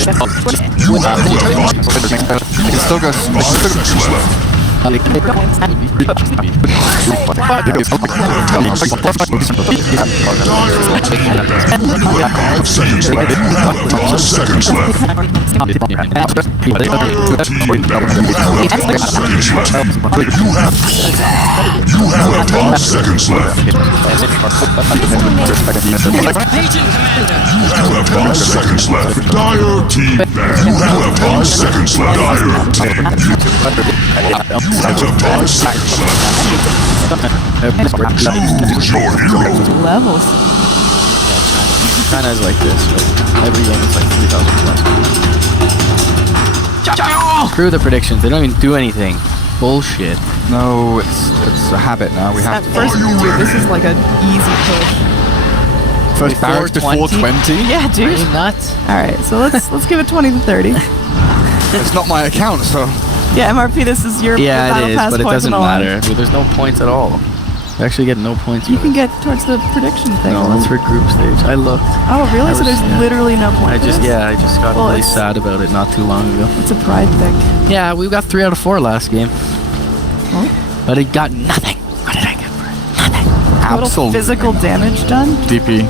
It still goes. Dire team. You have 5 seconds left. Dire team. You have 5 seconds left. Choose your hero. Levels. China is like this. Every game is like 3,000 plus. Screw the predictions. They don't even do anything. Bullshit. No, it's a habit now. We have to. First, this is like an easy push. First barracks before 20? Yeah, dude. Are you nuts? All right, so let's give it 20 to 30. It's not my account, so. Yeah, MRP, this is your Yeah, battle it is, pass but it points doesn't and all. matter. Dude, there's no points at all. You actually get no points. You can get towards the prediction thing. No, that's for group stage. I looked. Oh, really? So there's yeah. literally no point. I just got Well, really it's- sad about it not too long ago. It's a pride thing. Yeah, we got 3 out of 4 last game. Oh? But it got nothing. What did I get for it? Nothing. Total Absolutely. physical damage done? DP.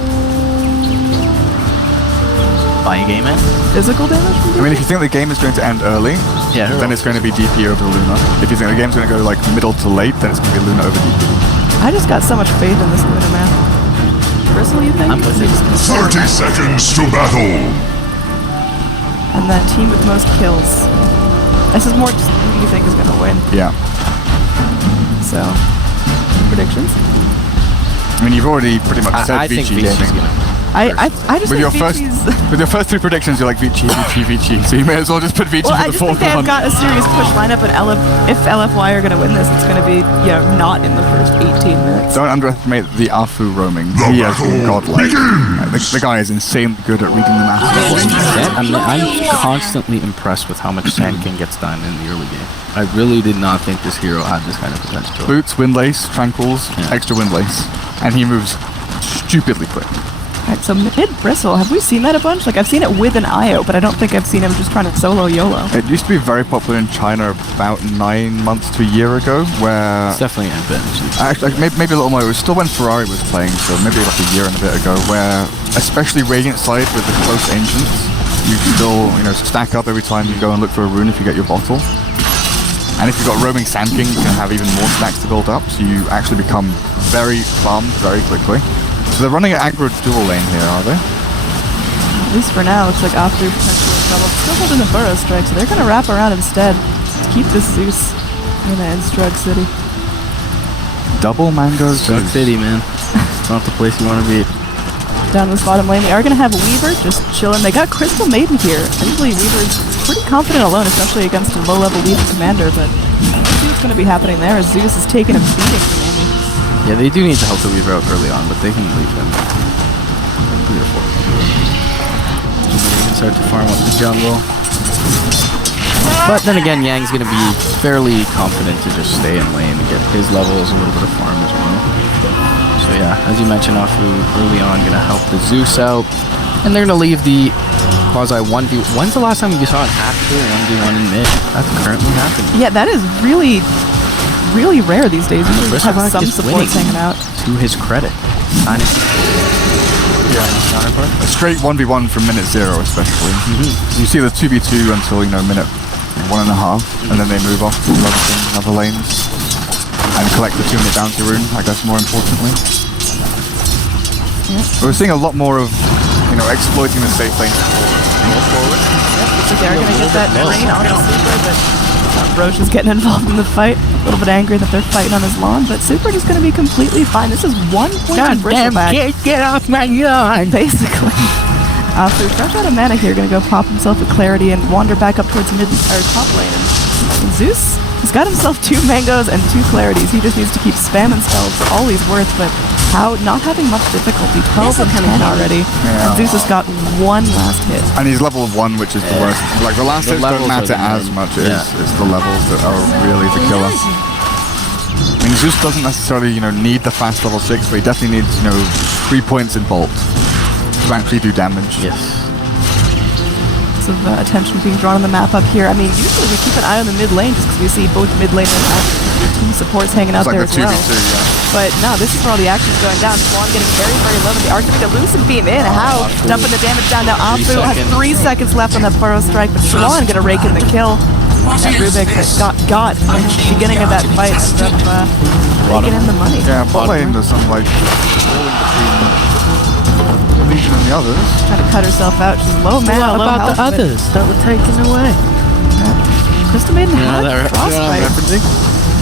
Buy game it? Physical damage from I mean, if you think the game is going to end early, Yeah. then it's going to be DP over Luna. If you think the game's going to go like middle to late, then it's going to be Luna over DP. I just got so much faith in this Luna, man. Bristle, you think? I'm with it. 30 seconds to battle. And that team with most kills. This is more just who you think is going to win. Yeah. So, predictions? I mean, you've already pretty much said I think Vici Vici's gaming. gonna. I just With think your first, Vici's... with your first 3 predictions, you're like Vici. So you may as well just put Vici Well, I for the just fourth think one. they've got a serious push lineup, and if LFY are going to win this, it's going to be, you know, not in the first 18 minutes. Don't underestimate the Afu roaming. He is godlike. The guy is insanely good at reading the map. I'm constantly impressed with how much Sand King gets done in the early game. I really did not think this hero had this kind of potential. Boots, Windlace, Tranquils, Yeah. extra Windlace. And he moves stupidly quick. Alright, so mid Bristle, have we seen that a bunch? Like, I've seen it with an IO, but I don't think I've seen him just trying to solo YOLO. It used to be very popular in China about 9 months to a year ago, where... It's definitely an advantage. Actually, maybe a little more. It was still when Ferrari was playing, so maybe like a year and a bit ago, where, especially Radiant side with the close Ancients, you still, stack up every time you go and look for a rune if you get your bottle. And if you've got roaming Sand King, you can have even more stacks to build up, so you actually become very farmed very quickly. So they're running an aggro dual lane here, are they? At least for now, looks like Afu potentially in trouble. Still holding the Burrow Strike, so they're going to wrap around instead to keep this Zeus in Strug City. Double mangoes. Drug City, man. It's not the place you want to be. Down this bottom lane, we are going to have Weaver just chilling. They got Crystal Maiden here. Usually Weaver's pretty confident alone, especially against a low-level lead commander, but let's see what's going to be happening there as Zeus is taking a beating from Amy. Yeah, they do need to help the Weaver out early on, but they can leave him 3 or 4. They can start to farm up the jungle. But then again, Yang's going to be fairly confident to just stay in lane and get his levels, a little bit of farm as well. So yeah, as you mentioned, Afu early on going to help the Zeus out. And they're going to leave the quasi 1v... When's the last time you saw an actual 1v1 in mid? That's currently happening. Yeah, that is really rare these days. You just have Bristleback some is supports winning. hanging out. To his credit. A straight 1v1 from minute 0 especially. You see the 2v2 until, minute 1.5, and then they move off to other lanes. And collect the 2-minute bounty rune, I guess more importantly. Yep. But we're seeing a lot more of, exploiting the safe lane more forward. So they're going to get that drain on the Super, but Roche is getting involved in the fight. A little bit angry that they're fighting on his lawn, but Super is going to be completely fine. This is 1 point in Bristleback. Get off my lawn! Basically. Afu, fresh out of mana here, going to go pop himself a Clarity and wander back up towards top lane. And Zeus has got himself 2 mangoes and 2 Clarities. He just needs to keep spamming spells for all he's worth, but not having much difficulty. 12 and 10 already. Yeah. And Zeus has got 1 last hit. And he's level 1, which is the worst. Like, the last hits don't levels matter are the as main. much Yeah. as the levels that are really the killer. I mean, Zeus doesn't necessarily, need the fast level 6, but he definitely needs, 3 points in bolt to actually do damage. Yes. Lots of attention being drawn on the map up here. I mean, usually we keep an eye on the mid lane just because we see both mid lane and team supports hanging out It's like there the as well. 2v2, yeah. But no, this is where all the action's going down. Swan getting very, very low, but they are going to lose and beam in. How? Dumping the damage down. Now Afu has 3 seconds left on that burrow strike, but Swan going to rake in the kill. And Rubik got in the beginning of that fight, ends up raking in the money. Yeah, bot lane there's some like falling between Legion and the others. Trying to cut herself out. She's low mana, low about health. the others that were taken away? Crystal Maiden had frostbite. referencing?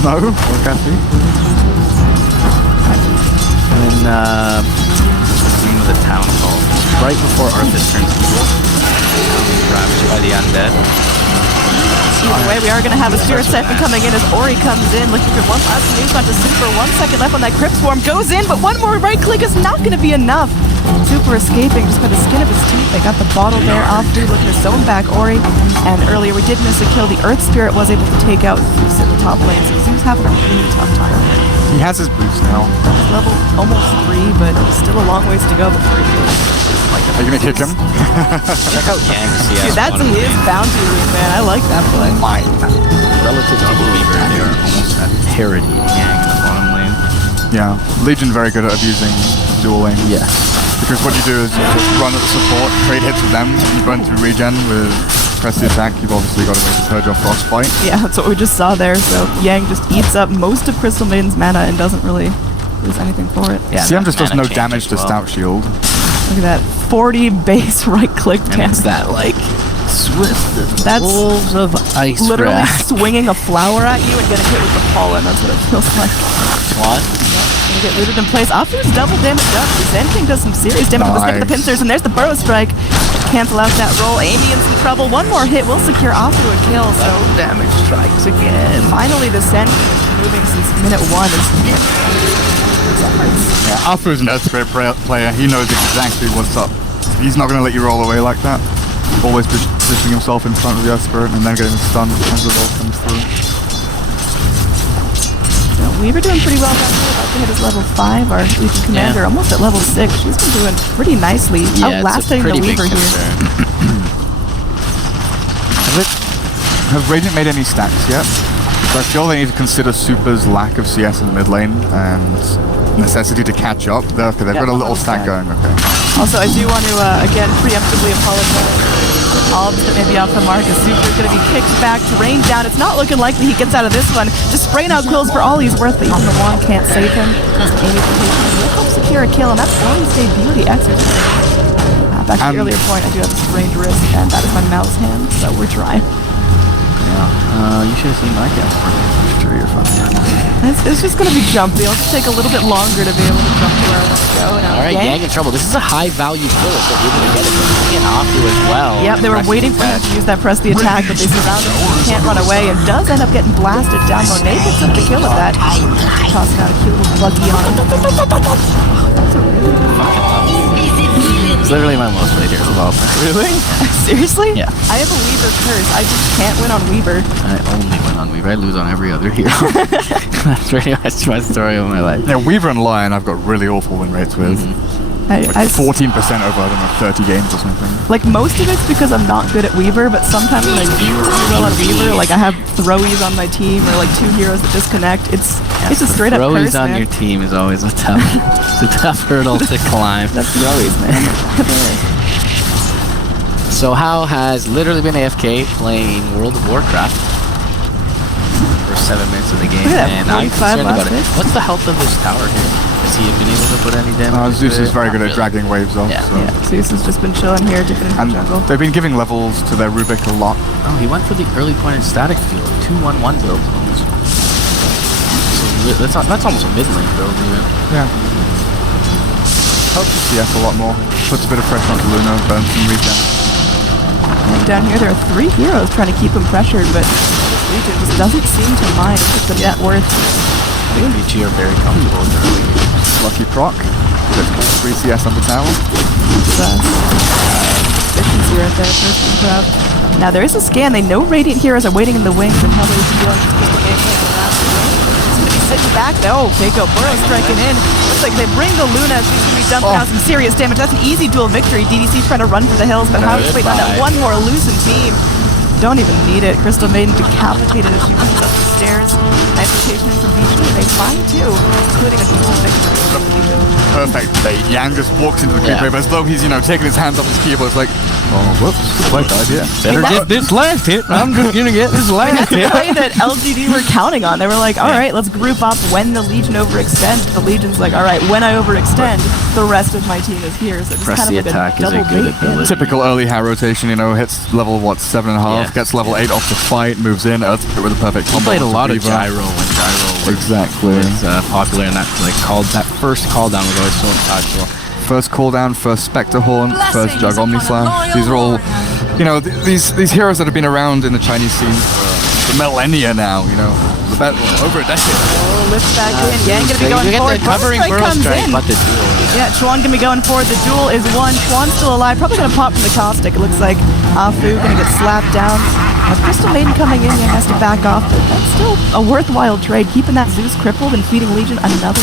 No. Warcraft 3? And what's the name of the town called? Right before Arthas turns evil. Ravaged by the undead. Either way, we are going to have a Spirit Siphon coming in as Ori comes in, looking for one last move onto Super. 1 second left on that Crypt Swarm. Goes in, but one more right click is not going to be enough. Super escaping just by the skin of his teeth. They got the bottle there. Alfred looking to zone back Ori. And earlier we did miss a kill. The Earth Spirit was able to take out Zeus in the top lane. So Zeus having a really tough time. He has his boots now. He's level almost 3, but still a long ways to go before he feels like Are you gonna kick him? Check out Yang's CS. Dude, that's his bounty room, man. I like that play. Relative to Weaver, they are almost at parity. Yang in the bottom lane. Yeah. Legion very good at abusing dueling. Yes. Because what you do is you just run at the support, trade hits with them, you burn through regen with press the attack. You've obviously got to make the purge off frostbite. Yeah, that's what we just saw there. So Yang just eats up most of Crystal Maiden's mana and doesn't really lose anything for it. Yeah, CM just does mana no change damage as to well. Stout Shield. Look at that 40 base right click And damage. it's that, like, swift That's wolves of ice literally wrath. swinging a flower at you and getting hit with the pollen. That's what it feels like. What? Gonna get rooted in place. Afu's double damage up. The Zen King does some serious damage with the stick of the Nice. pincers, and there's the burrow strike. Cancel out that roll. Amy in some trouble. One more hit will secure Afu a kill. So Damage strikes again. finally the Zen King is moving since minute 1. Yeah, Alpha is an Earth Spirit player. He knows exactly what's up. He's not going to let you roll away like that. Always positioning himself in front of the Earth Spirit and then getting stunned as the roll comes through. So Weaver doing pretty well down here. About to hit his level 5. Our Legion Commander almost at level 6. She's been doing pretty nicely. Yeah, Outlasting it's a the pretty big Weaver here. concern. Have Radiant made any stacks yet? So I feel they need to consider Super's lack of CS in the mid lane and necessity to catch up. They've Yeah, got a little almost stack there. going, okay. Also, I do want to, again, preemptively apologize to all that may be off the mark. As Super's going to be kicked back to rain down. It's not looking likely he gets out of this one. Just spraying out quills for all he's worth, but even the wand can't save him. Amy can take him. He'll help secure a kill, and that's Orange Day Beauty exercise. Back to the earlier point, I do have a sprained wrist, and that is my mouse hand, so we're trying. Yeah. You should have seen my cat for sure. You're fucking. It's just going to be jumpy. It'll just take a little bit longer to be able to jump to where I want to go. Now, Alright, Yang in trouble. This is a high value kill, so you're going to get it. And Afu as well. Yep, they were waiting for him to use that press the attack, but they surround him. He can't run away and does end up getting blasted down. Monet picks up the kill of that. Tossing out a cute little buggy on him. It's literally my most played hero of all time. Really? Seriously? Yeah. I have a Weaver curse. I just can't win on Weaver. I only win on Weaver. I lose on every other hero. That's pretty much my story of my life. Yeah, Weaver and Lion I've got really awful win rates with. I 14% over, I don't know, 30 games or something. like most of it's because I'm not good at Weaver, but sometimes when I do really well at Weaver, like I have throwies on my team or like 2 heroes that disconnect. It's a straight up curse, Throwies on man. your team is always a tough, it's a tough hurdle to climb. That's throwies, man. So Hal has literally been AFK playing World of Warcraft for 7 minutes of the game, Look at that, and I'm 45 concerned last about it. hit. What's the health of this tower here? Has he been able to put any damage? Zeus into is it? very Not good at really. dragging waves off. Yeah. So. Yeah, Zeus has just been chilling here, dipping into And the jungle. they've been giving levels to their Rubik a lot. Oh, he went for the early point in static field. 2-1-1 build. So that's almost a mid lane build even. Yeah. Helps the CS a lot more. Puts a bit of pressure onto Luna, burns some regen. And down here, there are 3 heroes trying to keep him pressured, but Legion just doesn't seem to mind. It's the net worth. I think Vici are very comfortable with early. Lucky proc. Gets all 3 CS on the tower. It's efficiency right there. First and grab. Now there is a scan. They know Radiant heroes are waiting in the wings, and how they can deal with the game. He's going to be sitting back. Oh, Keiko Burrow striking in. Looks like they bring the Luna. She's going to be dumping out some serious damage. That's an easy duel victory. DDC trying to run for the hills, but how to wait on that one more loosened beam. Don't even need it. Crystal Maiden decapitated as she runs up the stairs. Nice rotation in from Vici. They find two, including a duel victory over the Legion. Perfect bait. Yang just walks into the creep wave as though he's, taking his hands off his keyboard. It's like, oh, whoops, quite the idea. Better get this last hit. I'm just gonna get this last hit. That's the play that LGD were counting on. They were like, all right, let's group up when the Legion overextends. The Legion's like, all right, when I overextend, the rest of my team is here. So just Press kind the of like attack a is a double good bait. ability. Typical early hair rotation, hits level, 7.5, gets level 8 off the fight, moves in, Earthquake with a perfect He combo. played a lot of Reaver. gyro when gyro Exactly. was popular, and that that first call down was always so impactful. First cooldown, first Spectre Horn, first Jug Omni Slash. These are all, these heroes that have been around in the Chinese scene for millennia now, over a decade. Oh, lift back in. Yang gonna be going You get forward. the covering Burrow burrow comes strike, in. but the duel. Yeah, Chuan gonna be going forward. The duel is won. Chuan's still alive. Probably gonna pop from the caustic. It looks like Afu gonna get slapped down. Crystal Maiden coming in. Yang has to back off, but that's still a worthwhile trade. Keeping that Zeus crippled and feeding Legion another.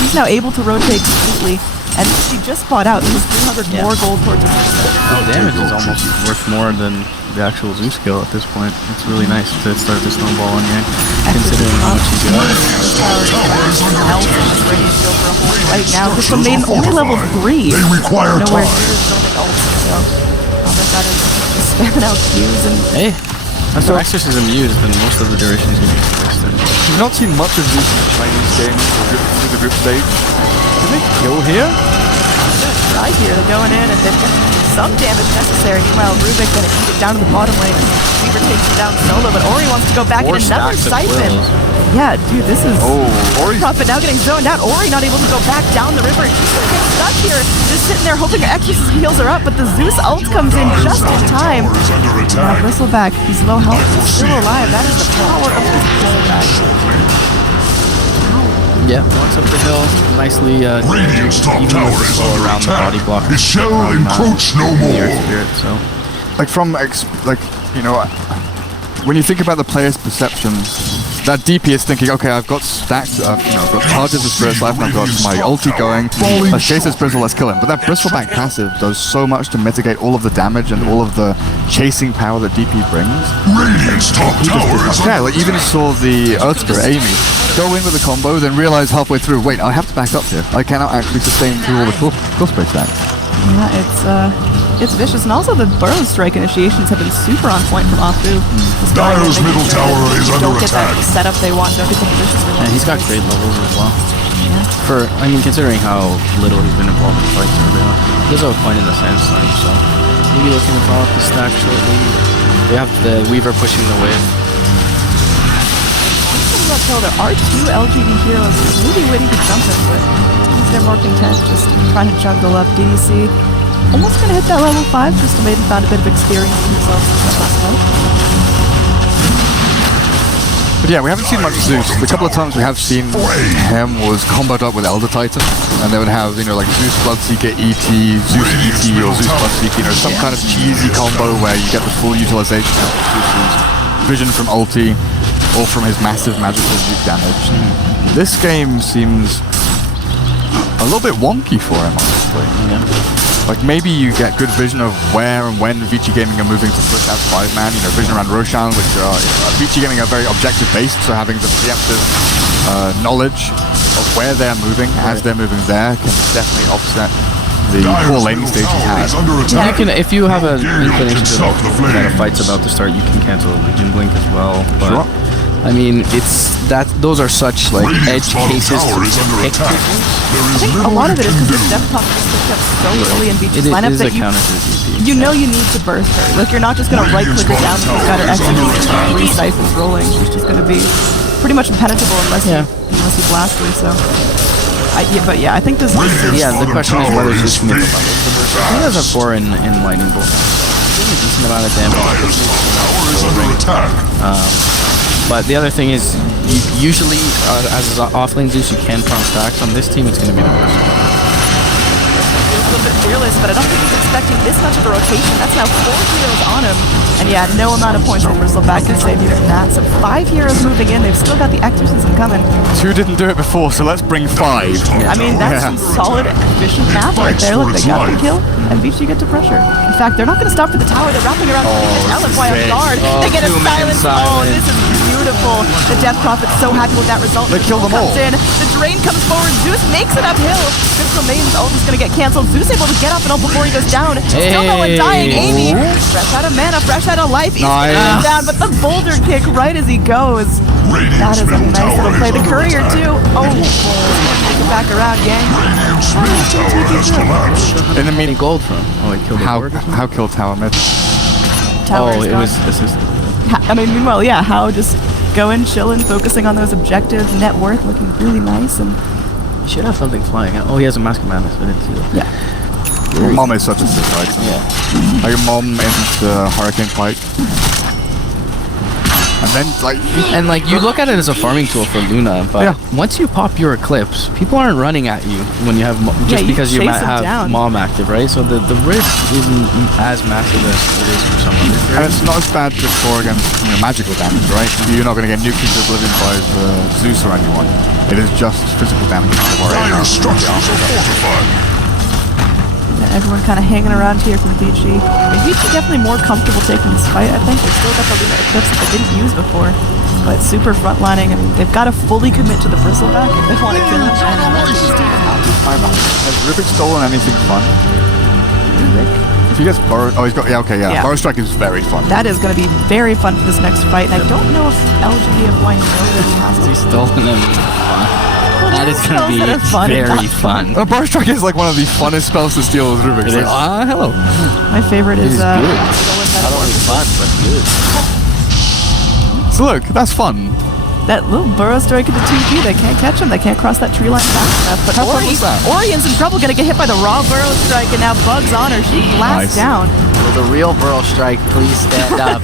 She's now able to rotate completely, and she just bought out. There's 300 more gold towards her. The damage is almost worth more than the actual Zeus skill at this point. It's really nice to start to snowball on Yang, considering how much he's got. Right now, Crystal Maiden only level 3. They require Nowhere time. near his own ult, so all they've got is spamming out Qs and Hey, that's the exorcism used, and most of the duration is going to be wasted. We've not seen much of these Chinese games through the group stage. Did they kill here? right here. They're going in and they've got some damage necessary. Meanwhile, Rubik gonna keep it down to the bottom lane. Weaver takes him down solo, but Ori wants to go back in another siphon. Yeah, dude, this is Prophet now getting zoned out. Ori not able to go back down the river, and she's gonna get stuck here, just sitting there hoping her Exorcist heals her up, but the Zeus ult comes in just in time. Now Bristleback, he's low health, but still alive. That is the power of this Bristleback. Yeah, walks up the hill, nicely Radiant's top even tower with the is slow under around the attack. body block. It shall encroach no The Earth more. Spirit, so Like from when you think about the player's perceptions, that DP is thinking, okay, I've got stacks, I've got charges of Spirit's Life, and I've got my ulti going. Let's chase this Bristle, let's kill him. But that Bristleback passive does so much to mitigate all of the damage and all of the chasing power that DP brings. Radiant's top tower is Yeah, under like even saw the Earth Spirit Amy go in with a combo, then realize halfway through, wait, I have to back up here. I cannot actually sustain through all the cool space stacks. Yeah, it's vicious, and also the Burrow Strike initiations have been super on point from Afu. Dyer's middle tower is under don't get attack. that setup they want, don't get the positions they want. and he's got great levels as well. Yeah. Considering how little he's been involved in fights early on, he does have a point in the sand slime, so maybe looking to follow up the stack shortly. They have the Weaver pushing the wave. There are two LGD heroes really waiting to jump in with. They're more content just trying to jungle up DDC. Almost gonna hit that level 5, just to maybe found a bit of experience for themselves in that last fight. But yeah, we haven't seen much Zeus. The couple of times we have seen him was comboed up with Elder Titan, and they would have, like Zeus Bloodseeker ET, Zeus ET, or Zeus Bloodseeker, some kind of cheesy combo where you get the full utilization of Zeus's vision from ulti, or from his massive magical nuke damage. This game seems a little bit wonky for him, honestly. Yeah. Like maybe you get good vision of where and when Vici Gaming are moving to push out 5-man, vision around Roshan, which Vici Gaming are very objective based, so having the preemptive knowledge of where they're moving as they're moving there can definitely offset the poor laning stage he has. If you have an inclination to that a fight's about to start, you can cancel a Legion Blink as well. But Sure. I mean, those are such edge cases to pick. I think a lot of it is because the Depth Pump is picked up so early in Beach's It lineup is that a counter to the DP. you know you need to burst her. Like, you're not just going to right-click her down and you've got her execute 3 siphons rolling. She's just going to be pretty much impenetrable unless you blast her, so... I think this is... Yeah, the question is whether Zeus can get the levels to burst. He has a 4 in Lightning Bolt. Doing a decent amount of damage. Tower is under attack. But the other thing is, usually, as an offlane Zeus, you can farm stacks. On this team, it's going to be the worst. a little bit fearless, but I don't think he's expecting this much of a rotation. That's now 4 heroes on him. And yeah, no amount of points from Bristleback can save you from that. So 5 heroes moving in. They've still got the exorcism coming. 2 didn't do it before, so let's bring 5. I mean, that's some solid, efficient math right there. Look, they got the kill, and Vici get to pressure. In fact, they're not going to stop for the tower. They're wrapping around LFY off guard. They get a silence. Oh, this is beautiful. The Death Prophet's so happy with that result. They kill them all. The drain comes forward. Zeus makes it uphill. Crystal Maiden's ult is going to get canceled. Zeus able to get up and ult before he goes down. Still no one dying. Amy, fresh out of mana, fresh out of life. He's going down, but the boulder kick right as he goes. That is a nice little play. The courier too. Oh, take it back around, gang. In the mean, Gold from. Oh, he killed how killed Tower mid? Tower's it gone. was assisted. I mean, meanwhile, yeah, how just going, chilling, focusing on those objectives, net worth looking really nice, and He should have something flying out. Oh, he has a Mask of Madness. I didn't see that. yeah. Mom is such a sick item. Yeah. Like Mom into Hurricane Pike. And then, like, you look at it as a farming tool for Luna, but Yeah. once you pop your Eclipse, people aren't running at you when you have just you because you chase might them have down. Mom active, right? So the risk isn't as massive as it is for some others. and it's not as bad just for against magical damage, right? You're not going to get nuked into oblivion by the Zeus or anyone. It is just physical damage. Dire structures are fortified. Yeah, everyone kind of hanging around here from Vici. I mean, Vici definitely more comfortable taking this fight, I think. They've still got the Luna Eclipse that they didn't use before. But super frontlining, and they've got to fully commit to the Bristleback if they want to kill him. And not too far behind. Has Rubik stolen anything fun? Rick. If he gets Burrow... Oh, he's got... Yeah, okay, yeah. Yeah. Burrow Strike is very fun. That is going to be very fun for this next fight, and I don't know if LDG.Forever knows that he has to. He's stolen him. That is going to be Spells that are fun. very fun. Burrow Strike is like one of the funnest spells to steal with Rubik's. It is. Hello. My favorite is It is good. Stolen Not only fun, but good. So look, that's fun. that little burrow strike into 2P. They can't catch him. They can't cross that tree line fast enough. But How fun was that? Orion's in trouble, gonna get hit by the raw burrow strike, and now Bug's on her. She blasts Nice. down. Will the real Burrow Strike please stand up?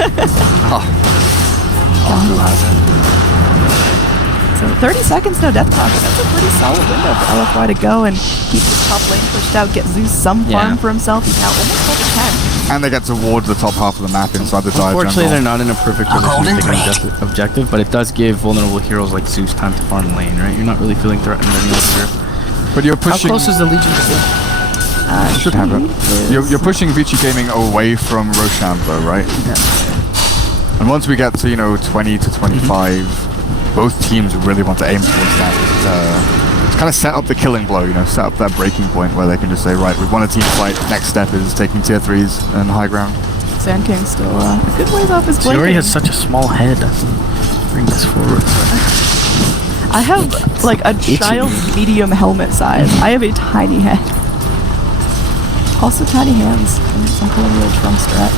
So 30 seconds, no death profit. That's a pretty solid window for LFY to go and keep his top lane pushed out, get Zeus some farm Yeah. for himself. He's now almost level 10. And they get to ward the top half of the map inside the dive Unfortunately, they're jungle. not in a perfect position to take an objective, but it does give vulnerable heroes like Zeus time to farm lane, right? You're not really feeling threatened any longer. But you're How pushing... close is the Legion to go? You should have it. You're pushing Vici Gaming away from Roshan though, right? Yeah. And once we get to, 20 to 25, both teams really want to aim towards that. To kind of set up the killing blow, set up that breaking point where they can just say, right, we've won a team fight, next step is taking tier 3s and high ground. Sand King's still a good ways off his He already blanket. has such a small head. Bring this forward. I have like a child's medium helmet size. I have a tiny head. Also tiny hands. I'm calling you a Trump strat.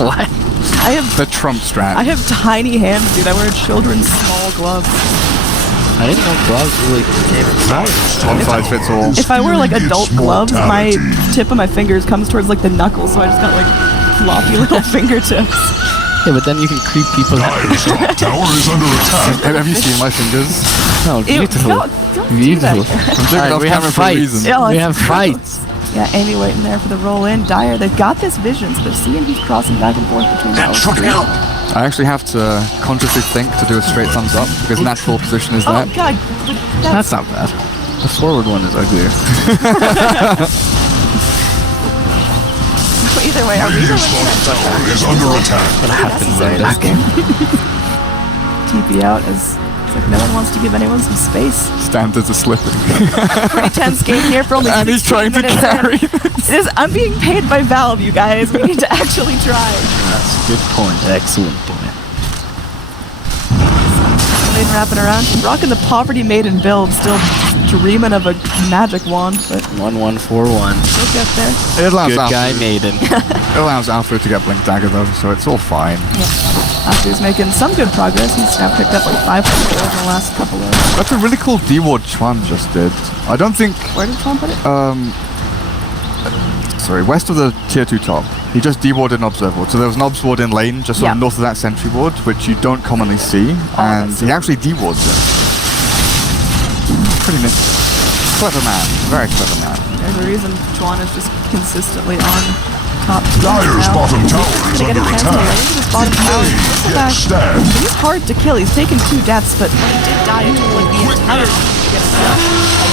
What? I have The Trump strat. I have tiny hands, dude. I wear children's small gloves. I didn't know gloves really gave it size. One size fits all. If I wear like adult gloves, my tip of my fingers comes towards like the knuckles, so I just got like floppy little fingertips. Yeah, but then you can creep people out. Dire's top tower is under attack. Have you seen my fingers? Oh, Ew, beautiful. don't do Beautiful. that. I'm taking off we have camera for a fights. reason. Yeah, We it's have true. fights. Yeah, Amy waiting there for the roll in. Dire, they've got this vision, so they're seeing he's crossing back and forth between the Natural. I actually have to consciously think to do a straight thumbs up because natural position is Oh that. god, That's not bad. The forward one is uglier. either way, are we Radiant's going top tower is under attack. What happened necessary there? this game? TP out as it's like no one wants to give anyone some space. Standards are slipping. Pretty tense game here for only And he's 16 trying to minutes carry in. I'm being paid by Valve, you guys. We need to actually try. That's a good point. Excellent point. Lane wrapping around. She's rocking the Poverty Maiden build, still dreaming of a magic wand, but 1141. we'll get there. It allows Good Alpha, guy, Maiden. it allows Alpha to get Blink Dagger though, so it's all fine. Afu's making some good progress. He's now picked up like 500 gold in the last couple of... That's a really cool D-Ward Chuan just did. I don't think... Where did Tom put it? Sorry, west of the tier 2 top. He just D-warded an Observer Ward. So there was an Obs Ward in lane, just sort of Yeah. north of that Sentry Ward, which you don't commonly see. And he actually D-wards it. Pretty nifty. Clever man. Very clever man. There's a reason Chuan is just consistently on top. Dire's now. bottom tower is Gonna get under a chance to attack. lane to this bottom tower. Get stabbed. He's hard to kill. He's taken 2 deaths, but when he did die, it took like the entire team to get him down.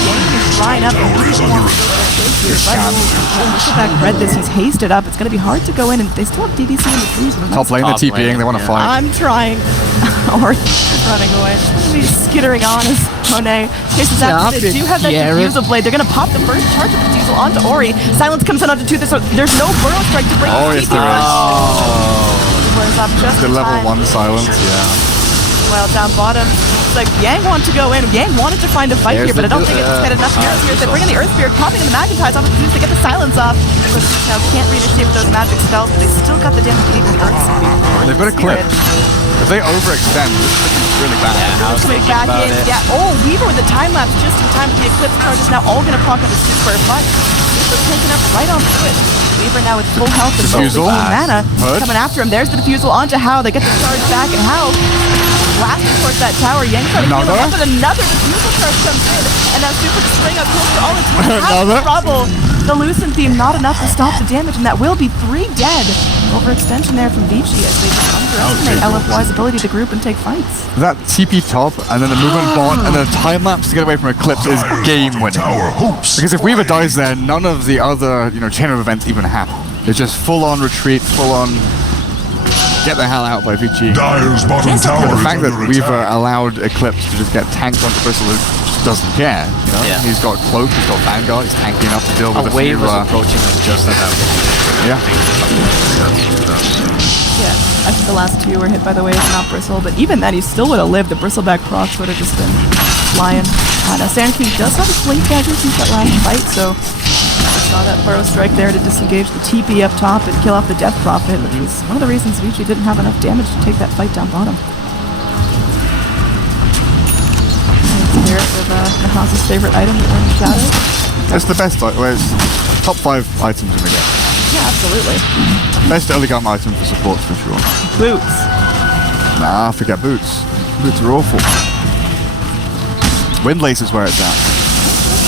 Yang is drying up. And Tower is under Whistleback read this. He's hasted up. It's going to be hard to go in, and they still have DBC in the trees. Top lane, they're Top lane, TPing, they want to yeah. fight. I'm trying. Or running away. He's skittering on as Monet chases after. They do have that diffusal blade. They're going to pop the first charge of the diffusal onto Ori. Silence comes in onto 2. There's no burrow strike to bring Oh, the yes, TP. there is. Wears up just The in level time. 1 silence, yeah. Well, down bottom, it's like Yang wanted to go in. Yang wanted to find a fight There's here, but I the don't think it's had enough heroes here. They bring in the Earth Spirit, popping in the Magnetize off of the Zeus to get the silence off. But now can't reinitiate with those magic spells, but they still got the damage to the Earth Spirit. They've got a clip. If they overextend, this is really bad. Now coming back in. Yeah. Oh, Weaver with the time lapse just in time with the Eclipse charges now all going to proc on the Super, but Super taking up right on through it. Weaver now with full health and mostly Diffusal. full mana Hood. coming after him. There's the Diffusal onto Hao. They get the charge back, and Hao blasting towards that tower. Yang trying to kill him up, but another Diffusal charge comes in, and now Super just spraying out kills for all its worth. Another. Trouble. The Lucent theme not enough to stop the damage, and that will be 3 dead. Overextension there from Vici as they just underestimate LFY's ability to group and take fights. That TP top, and then the movement bot, and then the time lapse to get away from Eclipse is game winning. Tower hoops. Because if Weaver dies there, none of the other, chain of events even happen. It's just full on retreat, full on get the hell out by Vici. Dire's bottom tower The is fact that under Weaver attack. allowed Eclipse to just get tanked onto Bristle just doesn't care. Yeah. He's got Cloak, he's got Vanguard, he's tanky enough to deal with A wave few, was approaching them just at that moment. yeah. Yeah, I think the last 2 were hit by the wave, not Bristle, but even then he still would have lived. The Bristleback procs would have just been flying. Now Sand King does have a blink dagger since that last fight, so I saw that burrow strike there to disengage the TP up top and kill off the Death Prophet, which was one of the reasons Vici didn't have enough damage to take that fight down bottom. Spirit with Nahaz's favorite item, the Orange Shadow. It's the best, it's top 5 items in the game. Yeah, absolutely. Best early game item for supports for sure. Boots. Nah, forget boots. Boots are awful. Windlace is where it's at.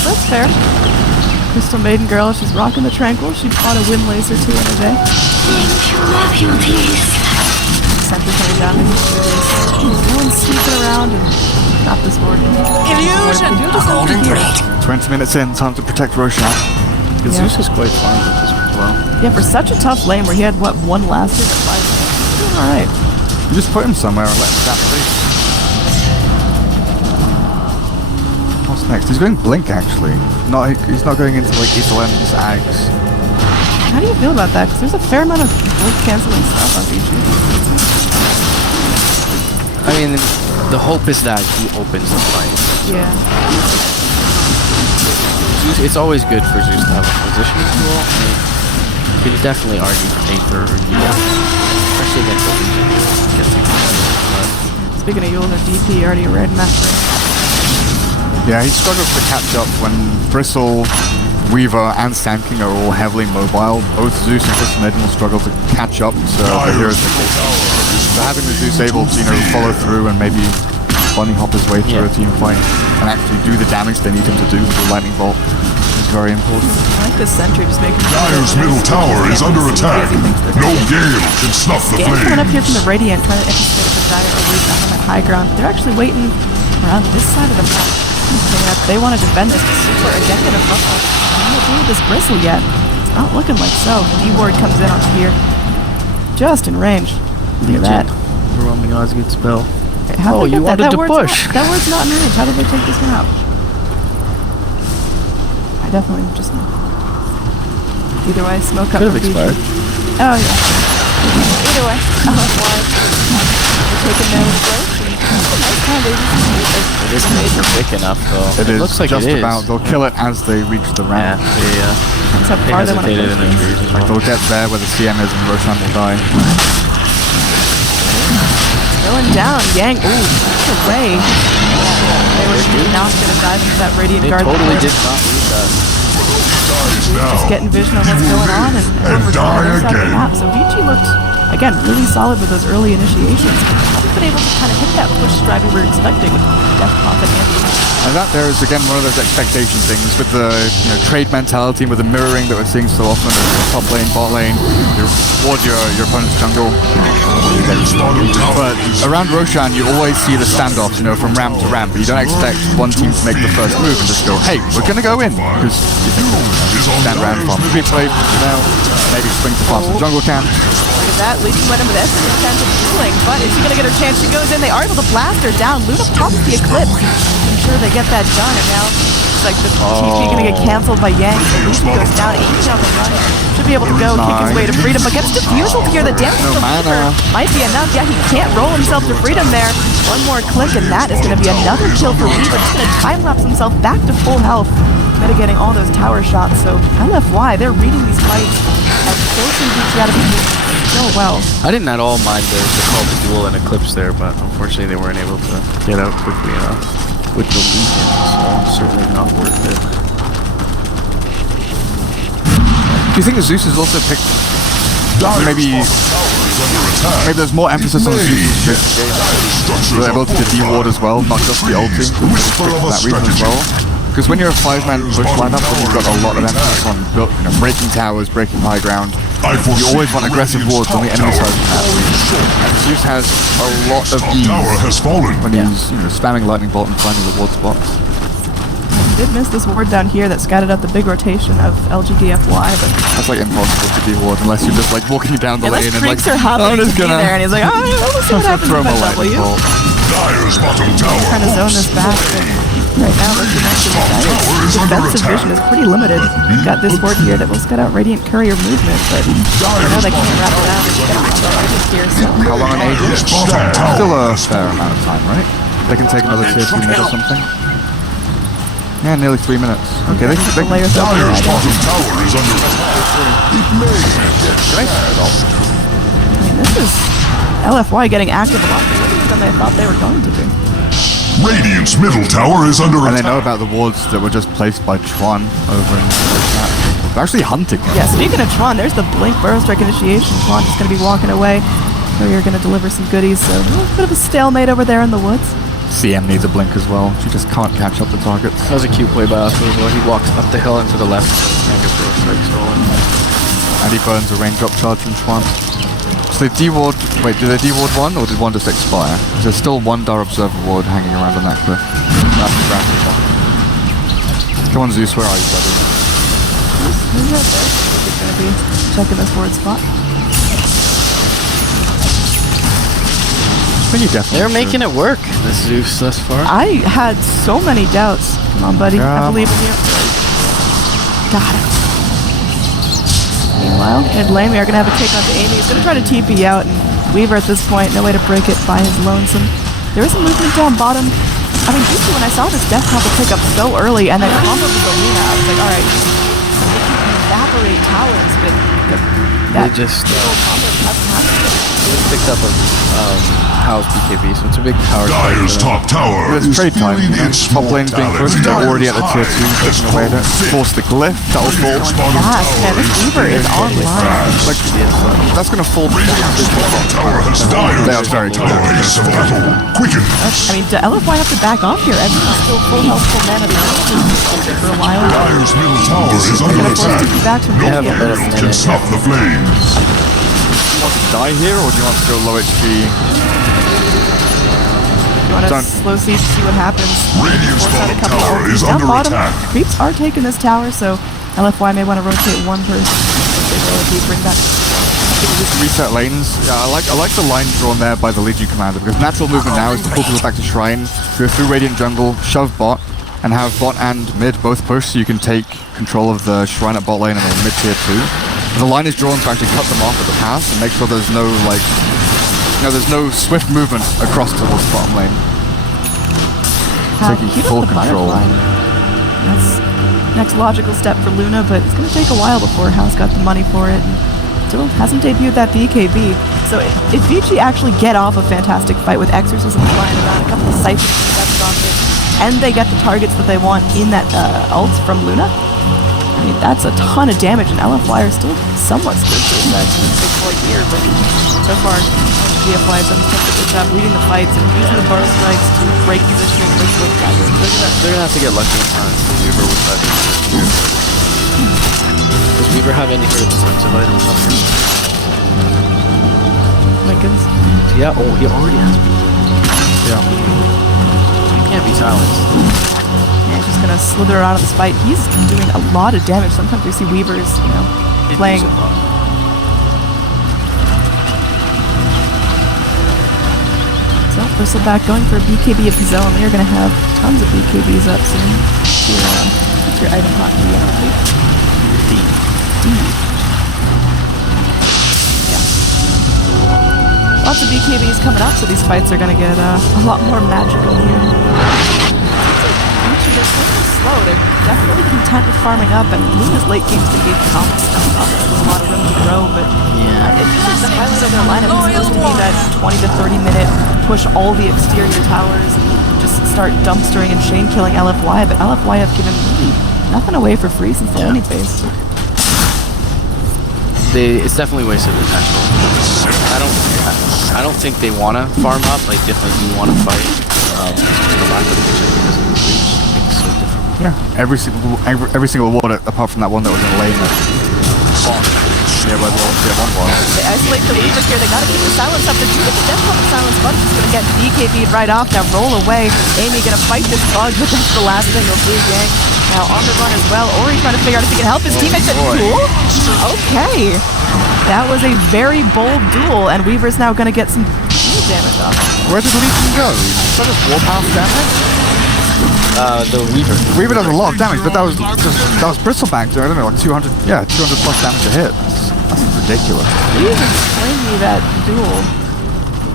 That's fair. Crystal Maiden Girl, she's rocking the Tranquil. She bought a Windlace or 2 in a day. Sentry coming down to his no one's sneaking around and not this board. Illusion! Holding 20 minutes in, time to protect Roshan. Yeah. Zeus is quite farmed at this as well. Yeah, for such a tough lane where he had, what, 1 last hit at 5 minutes. Doing alright. You just put him somewhere and let him tap please. What's next? He's going Blink actually. He's not going into like Easterland's Ags. How do you feel about that? Because there's a fair amount of blink canceling stuff on Vici. I mean, the hope is that he opens the fight. Yeah. Zeus, it's always good for Zeus to have a positioning tool. I mean, you can definitely argue for Aether or Yule, especially against the Legion. Speaking of Yule, the DP already red master. Yeah, he struggles to catch up when Bristle, Weaver, and Sand King are all heavily mobile. Both Zeus and Crystal Maiden will struggle to catch up to the heroes. So having the Zeus able to, follow through and maybe bunny hop his way through a team fight and actually do the damage they need him to do with the lightning bolt is very important. I like this sentry just making Dire's middle tower is under attack. No gale can snuff the Scan coming up here from flames. the Radiant, trying to intercept the Dire away down on that high ground. They're actually waiting around this side of the map. They want to defend this super a decade of buffalo. They don't do this Bristle yet. It's not looking like so. D-Ward comes in onto here. Just in range. Look at that. Overwhelming odds good spell. Okay, how Oh, did they you get wanted that? to push. That word's not in range. How did they take this map? I definitely just... Either way, smoke up Could have for expired. BG. Oh, yeah. Either way, we're taking no approach. Nice time, baby. It isn't major quick enough, though. It is looks like just it is. about. They'll kill it as they reach the Yeah, ramp. That's how they far they want to hesitated push in the this. trees as Like well. they'll get there where the CM is and Roshan will die. Going down, Yang. Ooh, that's away. They were not going to dive into that Radiant They Guard. totally before. did not read that. Dies Just now. getting vision on what's going on and And over to the die other side of the again. map. So Vici looked again, really solid with those early initiations. Haven't been able to kind of hit that push stride we were expecting with Death Prophet and And that there is again one of those expectation things with the trade mentality and with the mirroring that we're seeing so often in top lane, bot lane, you ward your opponent's jungle. But around Roshan you always see the standoffs, from ramp to ramp. You don't expect one team to make the first move and just go, hey, we're gonna go in, because you think stand around farm big play now, maybe swing to farm some jungle camp. look at that, leading went in with Essence chance of dueling, but is she gonna get her chance? She goes in, they are able to blast her down. Luna pops the Eclipse. I'm sure they get that done, and now it's like the TP gonna get cancelled by Yang. Lucy goes down, Amy on the run. Should be able to go, kick his way to freedom, but gets defusal here. The damage No from mana. Reaper might be enough. Yeah, he can't roll himself to freedom there. One more click, and that is gonna be another kill for Reaper. Just gonna time-lapse himself back to full health, mitigating all those tower shots. So LFY, they're reading these fights as closely as Vici out of the so well. I didn't at all mind the call to duel and Eclipse there, but unfortunately they weren't able to get out quickly enough with the Legion, so certainly not worth it. Do you think the Zeus has also picked maybe there's more emphasis on Zeus they're able to de-ward as well, not just the ulti, for that reason as well. Because when you're a 5-man push lineup, when you've got a lot of emphasis on breaking towers, breaking high ground, you always want aggressive wards on the enemy side of the map. And Zeus has a lot of ease when he's spamming lightning bolt and finding the ward spots. Did miss this ward down here that scattered out the big rotation of LGDFY, but That's like impossible to de-ward unless you're just like walking down the unless lane and like, Creeks are hopping to be there, and he's like, oh, we'll see what happens throw with him a that lightning W. bolt. Dyer's bottom tower. Trying to zone this back, but right now, like you mentioned, Dyer's defensive vision is pretty limited. We've got this ward here that will scout out Radiant Courier movement, but I know they can't wrap around and get out the here, so How long an age is it? Still a fair amount of time, right? They can take another tier 2 mid or something. Yeah, nearly 3 minutes. Okay, they the can layers up here, I Dyer's guess. bottom tower is under attack. I mean, this is LFY getting active a lot earlier than they thought they were going to be. Radiant's middle tower is under And they know attack. about the wards that were just placed by Tron over in chat. They're actually hunting them. Yeah, speaking of Tron, there's the Blink Burrow Strike initiation. Tron just going to be walking away. So you're going to deliver some goodies, so a little bit of a stalemate over there in the woods. CM needs a blink as well. She just can't catch up the targets. That was a cute play by Asa as well. He walks up the hill and to the left, and a throw strike stolen. And he burns a raindrop charge from Tron. So they de-ward... Wait, did they de-ward one, or did one just expire? There's still one Dar Observer ward hanging around on that cliff. That's the ground leader. Come on, Zeus, where are you, buddy? He's right there. He's going to be checking this forward spot. I think you definitely They're should. making it work, this Zeus thus far. I had so many doubts. Come on, buddy. I believe in you. Got it. Meanwhile, Mid lane, we are going to have a take onto Amy. He's going to try to TP out, and Weaver at this point, no way to break it by his lonesome. There is a movement down bottom. I mean, usually when I saw this Death Prophet pick up so early and then combo with the Luna, I was like, alright, evaporate towers, but that They just combo hasn't happened. picked up a house BKB, so it's a big power strike Dyer's for them. top tower It's is trade time. feeling its Top small lane's being talent. pushed. They're already at the tier 2. Dyer's Taking away to force the glyph. That'll fall. Radiant's bottom Gosh, man, tower this is Weaver is online. Like, that's gonna fall. Radiant's bottom tower has They are Dyer's very the tired. pace of battle quickens. I mean, LFY have to back off here. Everyone's still full health, full mana. For a while. Dyer's middle tower is under Gonna force attack. to back to No Vici. one can stop the flames. Do you want to die here, or do you want to go low HP? You want to Done. slow siege to see what happens. Radiant's Force out a bottom couple tower ultis. is Down under bottom, attack. creeps are taking this tower, so LFY may want to rotate one person. If they go deep, bring back. Just reset lanes. Yeah, I like the line drawn there by the Legion commander, because natural movement now is to pull people back to Shrine, go through Radiant Jungle, shove bot, and have bot and mid both push so you can take control of the Shrine at bot lane and then mid tier 2. And the line is drawn to actually cut them off at the pass and make sure there's no like, there's no swift movement across towards the bottom lane. Taking Keep full up the control. butterfly. That's next logical step for Luna, but it's going to take a while before House got the money for it. And still hasn't debuted that BKB. So if Vici actually get off a fantastic fight with Exorcism flying around, a couple of Cyphers on it, and they get the targets that they want in that ult from Luna, I mean, that's a ton of damage, and LFY are still somewhat spiritual that big boy here, but so far, GFY has done such a good job leading the fights and using the burst strikes to break positioning with Dagger. They're gonna have to get lucky in time for Weaver with that. Does Weaver have any sort of defensive items up here? My goodness. Yeah, oh, he already has. Yeah. He can't be silenced. Yeah, he's just gonna slither out of this fight. He's doing a lot of damage. Sometimes we see Weavers, you know, playing. So Bristleback going for a BKB of his own. They're gonna have tons of BKBs up soon. What's your item pot? D. Lots of BKBs coming up, so these fights are going to get a lot more magical here. Actually, they're so slow. They're definitely content with farming up, and Luna's late game's going to be common stuff up with a lot of room to grow, but yeah, it feels like the highlight of their lineup is supposed to be that 20 to 30 minute push all the exterior towers and just start dumpstering and chain killing LFY, but LFY have given really nothing away for free since the laning phase. It's definitely wasted potential. I don't think they want to farm up. Like, definitely do want to fight. The lack of vision because of the reach makes it so different. Yeah, every single ward apart from that one that was in lane. Yeah, where the one was. They isolate the Weavers here. They gotta keep the silence up. The Judith, the Death Puppet silence bug is gonna get BKB'd right off. Now roll away. Amy gonna fight this bug, but that's the last thing you'll see. Yang now on the run as well. Ori trying to figure out if he can help his teammates. Duel? Okay. That was a very bold duel, and Weaver's now gonna get some damage off. Where did Legion go? Is that just warpath damage? The Weaver. Weaver does a lot of damage, but that was Bristleback doing, I don't know, like 200 plus damage a hit. That's ridiculous. Please explain me that duel.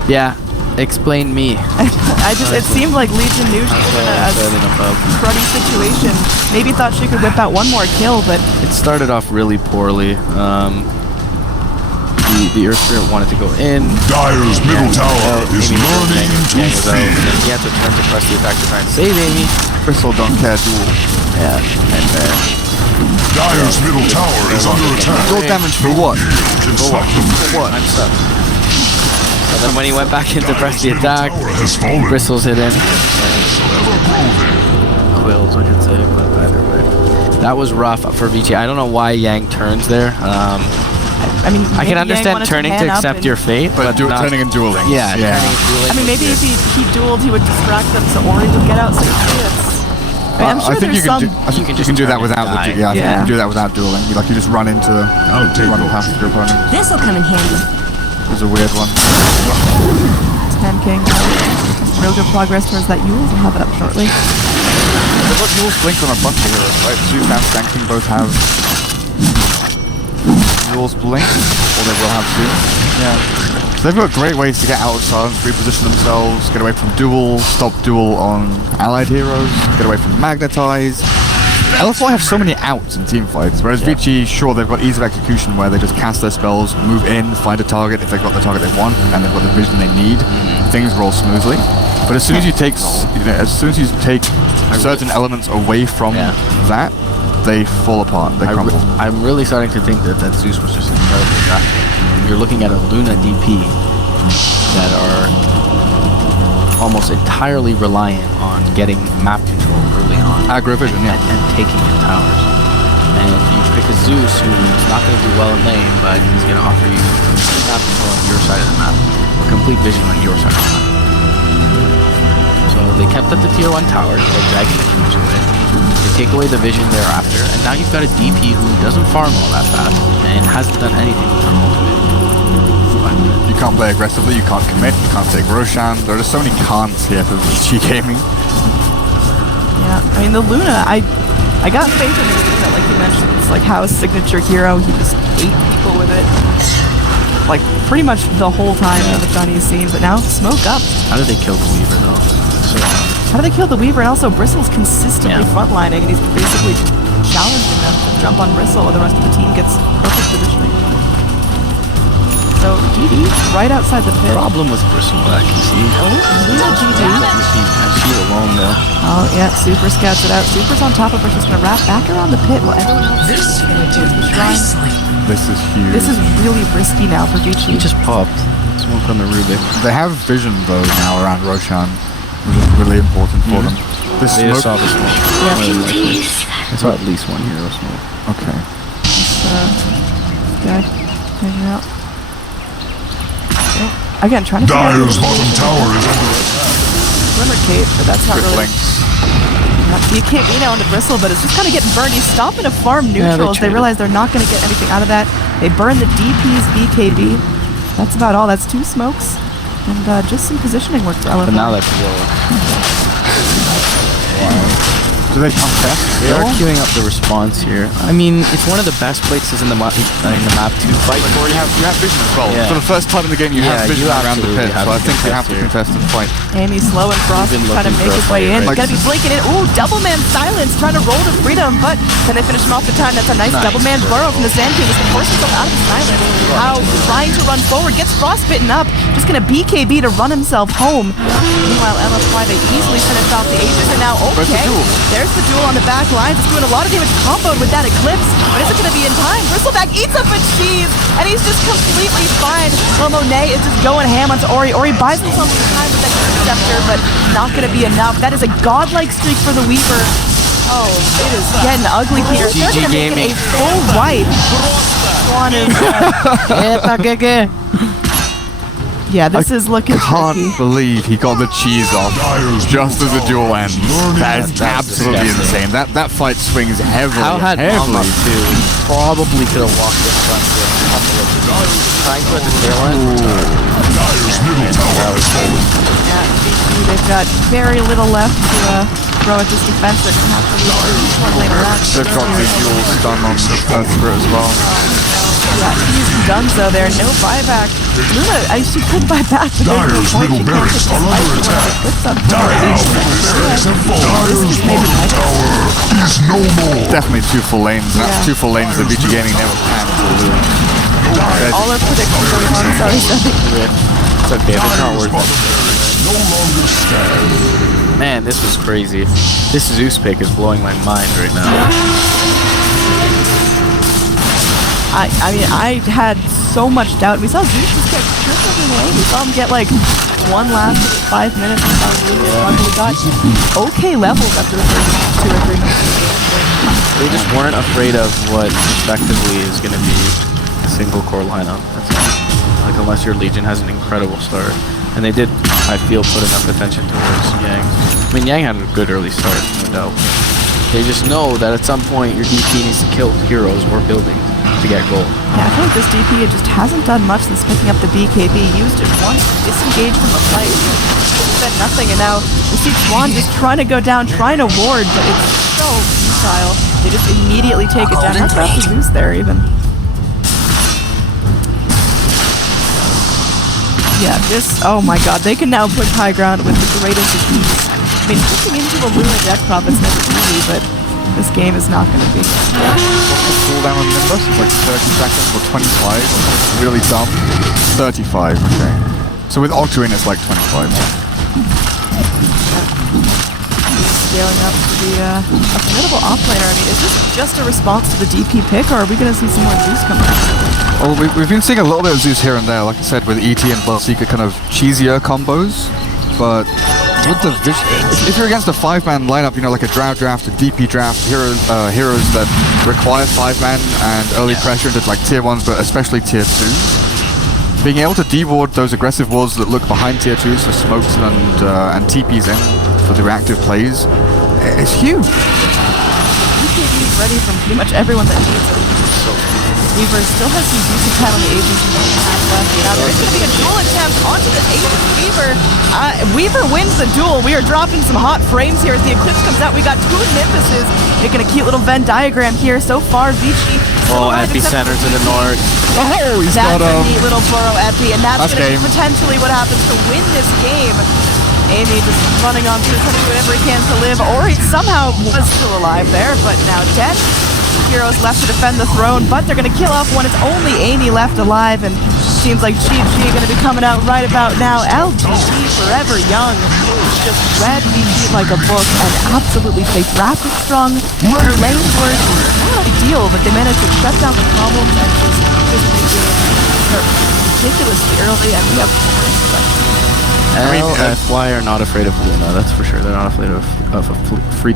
Yeah, explain me. It seemed like Legion knew she was in a cruddy situation. Maybe thought she could whip out one more kill, but it started off really poorly. The Earth Spirit wanted to go in. Dyer's middle tower is learning to fear. And he had to turn to press the attack to try and save Amy. Bristol don't care duel. Yeah, and Dyer's middle tower is under attack. Duel damage for what? For what? I'm stuck. So then when he went back in to press the attack, Bristol's hit in. Quills, I should say, but either way. That was rough for Vici. I don't know why Yang turns there. I mean, I can understand turning to accept your fate, but not turning and dueling. Yeah. Turning and dueling. I mean, maybe if he dueled, he would distract them so Ori would get out safely. I'm sure I think there's you can do that without the I think you can do that without dueling. You just run into past your opponent. This'll come in handy. There's a weird one. 10 King. Real good progress towards that Yule. We'll have it up shortly. They've got Yule's Blink on a bunch of heroes, right? Zeus and Stanking both have Yule's Blink, or they will have soon. Yeah. So they've got great ways to get out of silence, reposition themselves, get away from duel, stop duel on allied heroes, get away from magnetize. LFY have so many outs in team fights, whereas Vici, sure, they've got ease of execution where they just cast their spells, move in, find a target if they've got the target they want, and they've got the vision they need. Things roll smoothly. But as soon as you take, certain elements away from that, they fall apart. They crumble. I'm really starting to think that Zeus was just incredibly drafted. You're looking at a Luna DP that are almost entirely reliant on getting map control early on. Aggro vision, and taking in towers. And you pick a Zeus who's not going to do well in lane, but he's going to offer you map control on your side of the map, or complete vision on your side of the map. So they kept up the tier 1 towers, they're dragging the crews away. They take away the vision thereafter, and now you've got a DP who doesn't farm all that fast, and hasn't done anything with her ultimate. You can't play aggressively, you can't commit, you can't take Roshan. There are just so many can'ts here for Vici gaming. Yeah, I mean the Luna, I got faith in the Luna, like you mentioned. It's like Howe's signature hero. He just ate people with it, like pretty much the whole time in the Chinese scene. But now smoke up. How did they kill the Weaver though? So how do they kill the Weaver? And also Bristle's consistently frontlining, and he's basically challenging them to jump on Bristle, while the rest of the team gets perfect positioning. So So DD right outside the pit. Problem with Bristleback, you see. Oh, Luna GG. And she's alone though. Oh yeah, Super scouts it out. Super's on top of her. She's gonna wrap back around the pit. Well, This will do nicely. This is huge. this is really risky now for Vici. He just popped. Smoke on the Rubik. They have vision though now around Roshan, which is really important for them. This They just saw smoke. the smoke. Yeah. I saw at least one hero smoke. Okay. Guy hanging out. Okay. Again, trying to figure out Dyer's the bottom tower is under Glimmer Cape, but that's not really. Links. BKB now into Bristle, but it's just kind of getting burned. He's stopping to farm they neutrals. They traded. realize they're not going to get anything out of that. They burn the DP's BKB. That's about all. That's 2 smokes. And just some positioning work for LFR. But now that's roll. Do they contest? They are queuing up the response here. I mean, it's one of the best places in the map to fight. Or you have vision as well. Yeah. For the first time in the game, you Yeah, have vision you around the absolutely pit. have So I to think you have to contest contest and fight. Amy slow and Frost We've been trying to looking make for his a way in. fight, right? Gotta be blinking in. Ooh, double man silence, trying to roll to freedom, but can they finish him off the time? That's a nice double man burrow from the Sand King. He's gonna force himself out of his island. How trying to run forward, gets frostbitten up, just gonna BKB to run himself home. Meanwhile, LFY, they easily finish off the Aegis, and now, Where's the okay, duel? there's the duel on the back lines. It's doing a lot of damage comboed with that Eclipse, but is it gonna be in time? Bristleback eats up a cheese, and he's just completely fine. Well, Monet is just going ham onto Ori. Ori buys himself some time with that Scepter, but not gonna be enough. That is a godlike streak for the Weaver. Oh, it is getting ugly here. They're GG gonna make it Gaming. a full wipe. Swan is, yeah, this is looking Can't tricky. believe he got the cheese off just as the duel ends. That is absolutely disgusting. insane. That fight swings heavily. How had Mom up heavily. too? Probably could have walked this front with a couple of trying to at the tail end. Dyer's middle tower has fallen. Yeah, VC, they've got very little left to throw at this defense. They're gonna have to lose one lane around. They've got the duels done on the first spirit as well. Yeah, he's done so there. No buyback. Luna, she could buy back, but there's no Dyer's point. middle She can't barracks just are fight under for attack. the clips up. Dyer's middle barracks have fallen. Dyer's bottom tower is no more. Definitely 2 full lanes. And that's Yeah. 2 full lanes that Vici Gaming never planned to lose. All our predictions are wrong. Sorry, Stephanie. It's okay, it's not Dyer's worth bottom barracks no longer stand. it. Man, this was crazy. This Zeus pick is blowing my mind right now. I mean, I had so much doubt. We saw Zeus just get tripled in lane. We saw him get like one last 5 minutes and found really struggle. We got okay levels after the first 2 or 3 minutes. They just weren't afraid of what effectively is going to be a single core lineup. That's all. Like, unless your Legion has an incredible start. And they did, I feel, put enough attention towards Yang. I mean, Yang had a good early start, no doubt. They just know that at some point your DP needs to kill heroes or buildings to get gold. Yeah, I feel like this DP it just hasn't done much since picking up the BKB. Used it once, disengaged from the fight, said nothing, and now we see Swan just trying to go down, trying to ward, but it's so futile. They just immediately take it down. That's not the Zeus there even. Yeah, this, oh my god, they can now push high ground with the greatest of ease. I mean, pushing into a Luna deck prop is never easy, but this game is not going to be. Cooldown on Nimbus is like 30 seconds or 25. Really dumb. 35, okay. So with Octarine it's like 25. Scaling up to be a formidable offlaner. I mean, is this just a response to the DP pick, or are we going to see some more Zeus coming out? Well, we've been seeing a little bit of Zeus here and there, like I said, with ET and Bloodseeker kind of cheesier combos, but with the if you're against a 5-man lineup, you know, like a Drow draft, a DP draft, heroes that require 5-man and early pressure into like tier 1s, but especially tier 2s, being able to deward those aggressive walls that look behind tier 2s for smokes and TPs in for the reactive plays is huge. BKB is ready from pretty much everyone that needs it. Weaver still has some decent time on the Aegis and doesn't have left. Now there is going to be a duel attempt onto the Aegis Weaver. Weaver wins the duel. We are dropping some hot frames here as the Eclipse comes out. We got 2 Nimbuses making a cute little Venn diagram here. So far, Vici. Oh, epicenter to the north. Oh, he's That's got a neat little burrow epi, and that's going to be game. potentially what happens to win this game. Amy just running on through, trying to do whatever he can to live. Ori somehow was still alive there, but now dead. heroes left to defend the throne, but they're going to kill off one. It's only Amy left alive, and seems like GG going to be coming out right about now. LDG.Forever Young just read Vici like a book and absolutely played rapid strong. Their lanes were not ideal, but they managed to shut down the problems and just make the game start ridiculously early, and we have LFY are not afraid of Luna, that's for sure. They're not afraid of a free